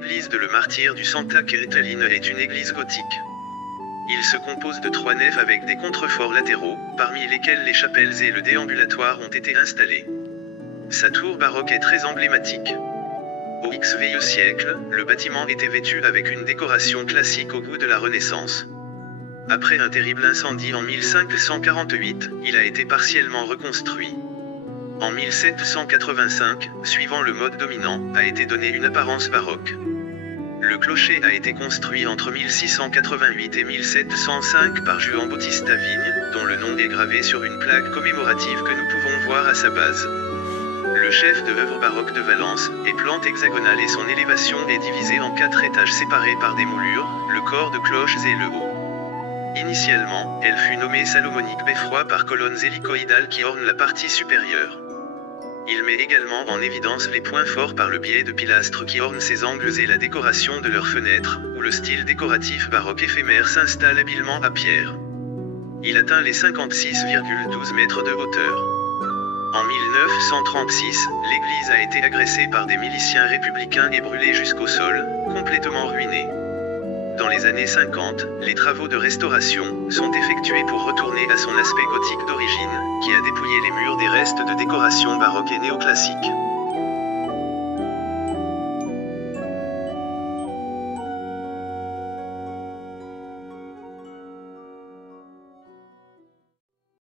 L'église de Le Martyr du Santa Caterina est une église gothique. Il se compose de 3 nefs avec des contreforts latéraux, parmi lesquels les chapelles et le déambulatoire ont été installés. Sa tour baroque est très emblématique. Au XVe siècle, le bâtiment était vêtu avec une décoration classique au goût de la Renaissance. Après un terrible incendie en 1548, il a été partiellement reconstruit. En 1785, suivant le mode dominant, a été donné une apparence baroque. Le clocher a été construit entre 1688 et 1705 par Juan Bautista Vigne, dont le nom est gravé sur une plaque commémorative que nous pouvons voir à sa base. Le chef de œuvre baroque de Valence est plante hexagonale et son élévation est divisée en 4 étages séparés par des moulures, le corps de cloches et le haut. Initialement, elle fut nommée Salomonique beffroi par colonnes hélicoïdales qui ornent la partie supérieure. Il met également en évidence les points forts par le biais de pilastres qui ornent ses angles et la décoration de leurs fenêtres, où le style décoratif baroque éphémère s'installe habilement à pierre. Il atteint les 56,12 mètres de hauteur. En 1936, l'église a été agressée par des miliciens républicains et brûlée jusqu'au sol, complètement ruinée. Dans les années 50, les travaux de restauration sont effectués pour retourner à son aspect gothique d'origine, qui a dépouillé les murs des restes de décoration baroque et néoclassique.